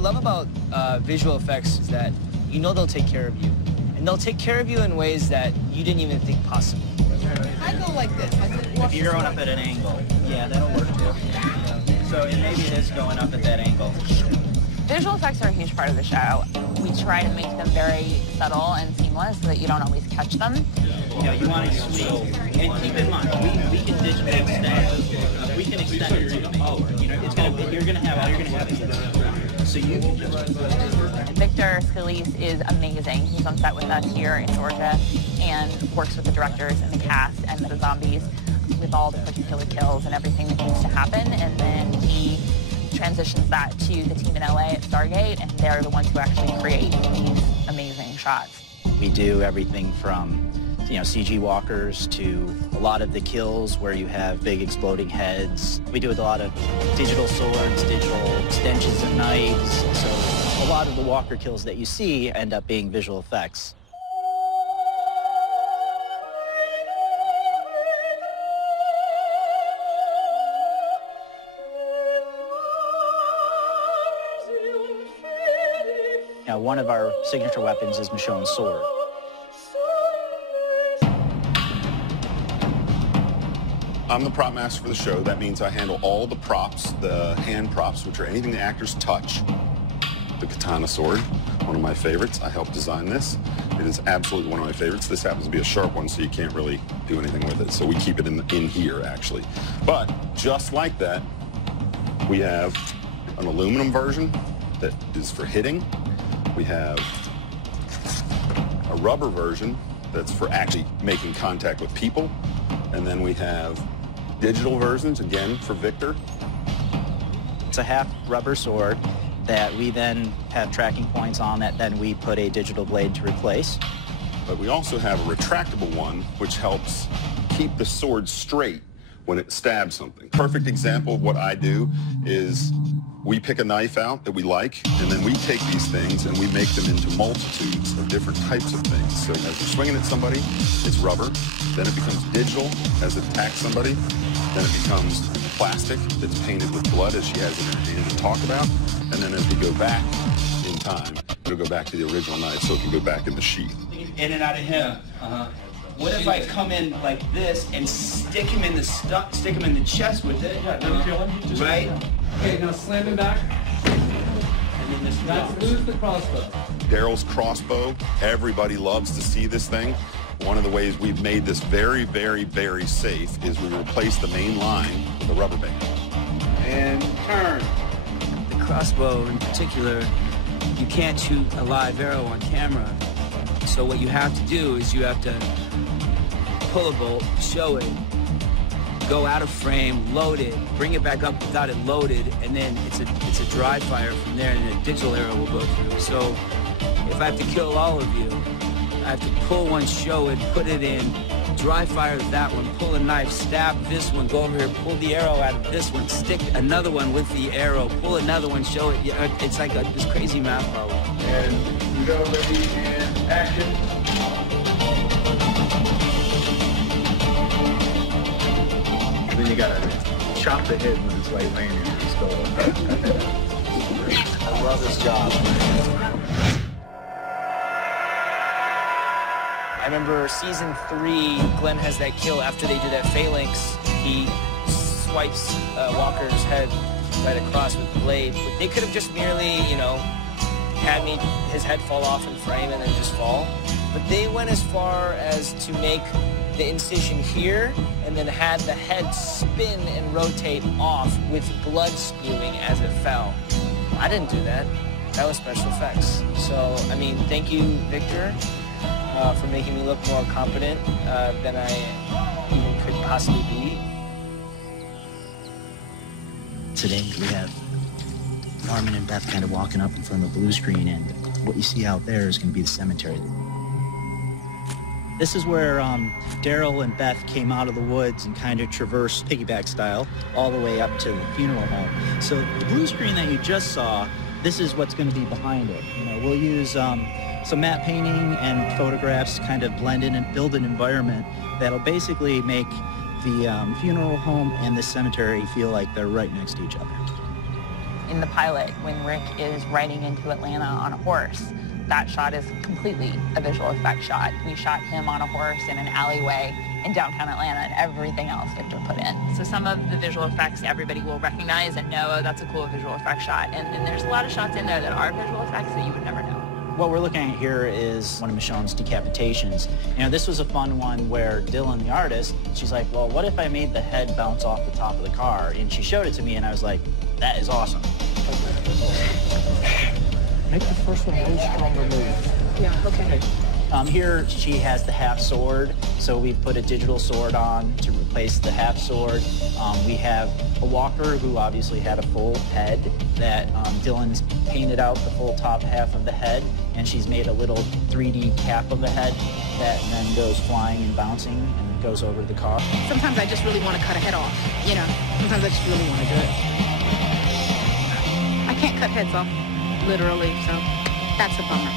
love about visual effects is that you know they'll take care of you. And they'll take care of you in ways that you didn't even think possible. I go like this. If you're going up at an angle, yeah, that'll work too. So maybe it is going up at that angle. Visual effects are a huge part of the show. We try to make them very subtle and seamless so that you don't always catch them. You know, you want it sweet. And keep in mind, we can digitally extend. We can extend it to the hour. You know, it's gonna be, you're gonna have it. So you can just. Victor Scalise is amazing. He's on set with us here in Georgia and works with the directors and the cast and the zombies with all the particular kills and everything that needs to happen. And then he transitions that to the team in LA at Stargate, and they're the ones who actually create these amazing shots. We do everything from, you know, CG walkers to a lot of the kills where you have big exploding heads. We do a lot of digital swords, digital extensions of knives. So a lot of the walker kills that you see end up being visual effects. Now, one of our signature weapons is Michonne's sword. I'm the prop master for the show. That means I handle all the props, the hand props, which are anything the actors touch. The katana sword, one of my favorites. I helped design this. It is absolutely one of my favorites. This happens to be a sharp one, so you can't really do anything with it. So we keep it in here, actually. But just like that, we have an aluminum version that is for hitting. We have a rubber version that's for actually making contact with people. And then we have digital versions, again, for Victor. It's a half rubber sword that we then have tracking points on that then we put a digital blade to replace. But we also have a retractable one, which helps keep the sword straight when it stabs something. Perfect example of what I do is we pick a knife out that we like, and then we take these things and we make them into multitudes of different types of things. So as we're swinging at somebody, it's rubber. Then it becomes digital as it attacks somebody. Then it becomes plastic that's painted with blood, as she has in her hand to talk about. And then as we go back in time, it'll go back to the original knife, so it can go back in the sheath. In and out of him. What if I come in like this and stick him in the chest with it? Right? Okay, now slam him back. And then this That's lose the crossbow. Daryl's crossbow, everybody loves to see this thing. One of the ways we've made this very, very, very safe is we replace the main line with a rubber band. And turn. The crossbow in particular, you can't shoot a live arrow on camera. So what you have to do is you have to pull a bolt, show it, go out of frame, load it, bring it back up without it loaded, and then it's a dry fire from there, and a digital arrow will go through. So if I have to kill all of you, I have to pull one, show it, put it in, dry fire that one, pull a knife, stab this one, go over here, pull the arrow out of this one, stick another one with the arrow, pull another one, show it. It's like this crazy math problem. And you go ready and action. Then you gotta chop the head when it's like laying in your skull. I love this job. I remember season 3, Glenn has that kill after they do that phalanx. He swipes Walker's head right across with the blade. But they could have just merely, you know, had his head fall off in frame and then just fall. But they went as far as to make the incision here and then had the head spin and rotate off with blood spewing as it fell. I didn't do that. That was special effects. So, I mean, thank you, Victor, for making me look more competent than I even could possibly be. Today we have Norman and Beth kind of walking up in front of the blue screen, and what you see out there is going to be the cemetery. This is where Daryl and Beth came out of the woods and kind of traversed piggyback style all the way up to the funeral home. So the blue screen that you just saw, this is what's going to be behind it. You know, we'll use some matte painting and photographs to kind of blend in and build an environment that'll basically make the funeral home and the cemetery feel like they're right next to each other. In the pilot, when Rick is riding into Atlanta on a horse, that shot is completely a visual effect shot. We shot him on a horse in an alleyway in downtown Atlanta, and everything else Victor put in. So some of the visual effects everybody will recognize and know, oh, that's a cool visual effect shot. And there's a lot of shots in there that are visual effects that you would never know. What we're looking at here is one of Michonne's decapitations. You know, this was a fun one where Dylan, the artist, she's like, well, what if I made the head bounce off the top of the car? And she showed it to me, and I was like, that is awesome. Make the first one a little stronger move. Yeah, okay. Here she has the half sword, so we put a digital sword on to replace the half sword. We have a walker who obviously had a full head that Dylan's painted out the full top half of the head, and she's made a little 3D cap of the head that then goes flying and bouncing and goes over the car. Sometimes I just really want to cut a head off, you know. Sometimes I just really want to do it. I can't cut heads off, literally, so that's a bummer.